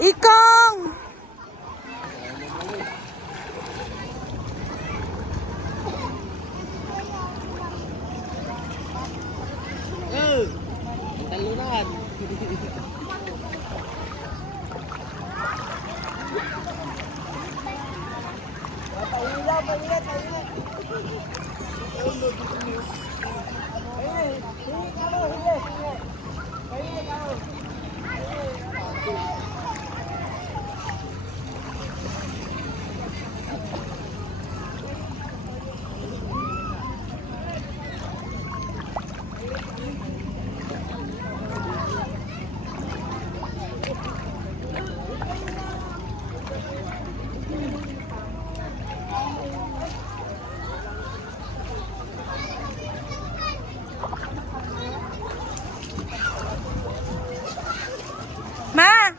Ikong! Talunan. Ma!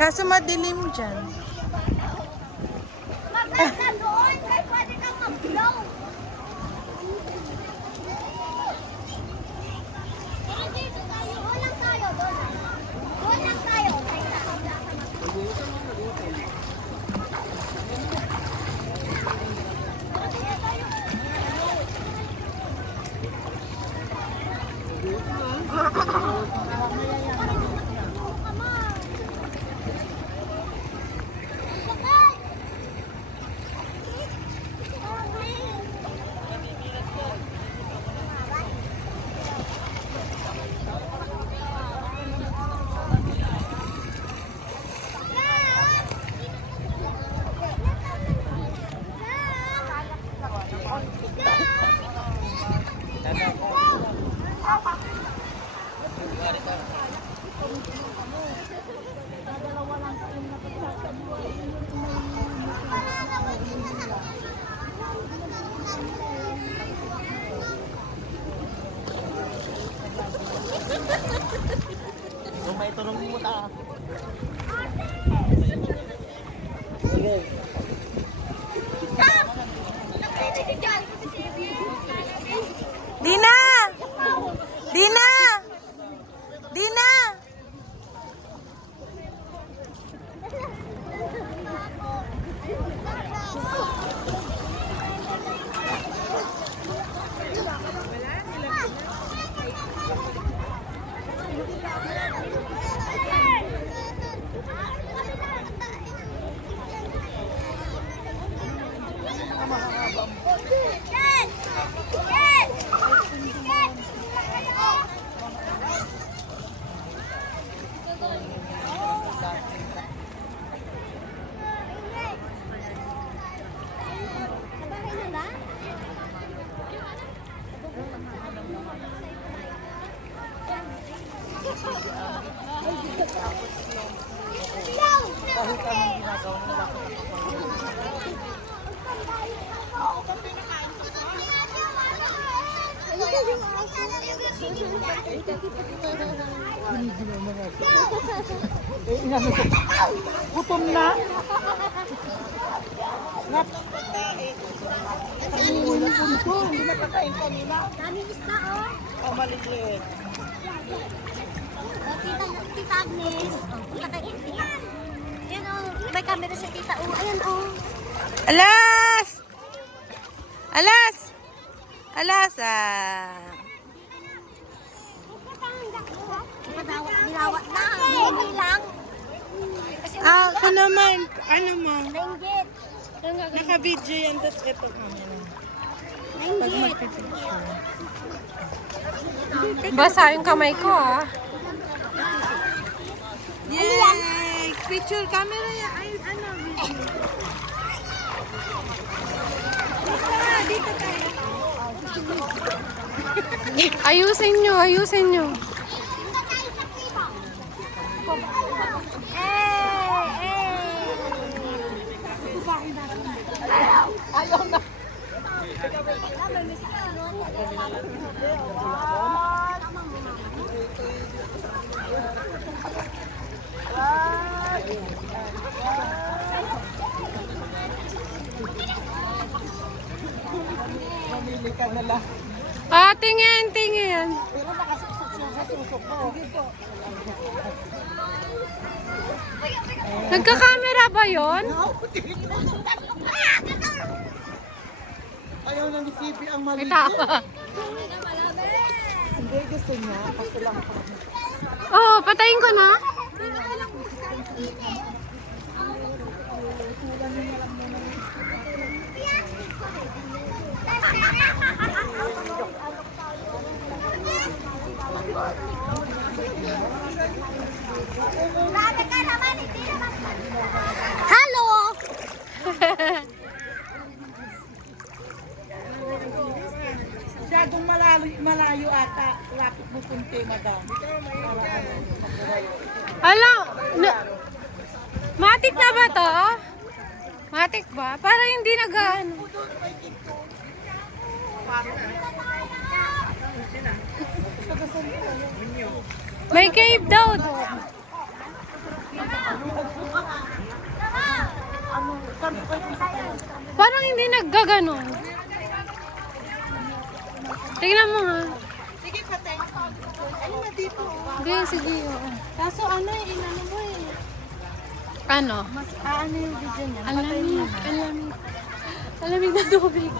Kaso madilim dyan. Maganda doon, kaya pwede kang mag-blow. Pero dito tayo, doon lang tayo, doon. Doon lang tayo. Kung may tulong mo ta. Sige. Dina! Dina! Dina! Kahit anong ginagawa nila. Gutom na. Hindi na kakain kanina. Daming isda, oh. Oh, maliit. Tita Agnes. Tita kay Tita. Ayan, oh. May camera sa Tita, oh. Ayan, oh. Alas! Alas! Alas! Ah. Nilawat na. Hindi lang. Ako naman. Ano mo? Nainggit. Naka-video yan. Tapos ito camera. Nainggit. Basa yung kamay ko, ah. Yay! Picture camera yan. Ay, ano? Dito tayo. Ayusin nyo, ayusin nyo. Ayaw na. Bili ka na lang. Ah, tingin, tingin. Pero nakasuksok siya sa susok mo. Sige po. Nagka-camera ba yon? Ayaw na ni Phoebe ang May maliit. tawa. Hindi, gusto niya. Kasi lang po. Oh, patayin ko na. Hello! Masyadong malayo ata. Lapit mo kunti, madam. Alam, matik na ba to? Matik ba? Parang hindi nag-ano. May cave daw doon. Parang hindi naggaganon. Tingnan mo nga. Sige, patay. Ano na dito? Hindi, sige. Oo. Kaso ano eh, inano mo eh. Ano? Mas ano yung video niya? Alamig, alamig. Alamig na tubig.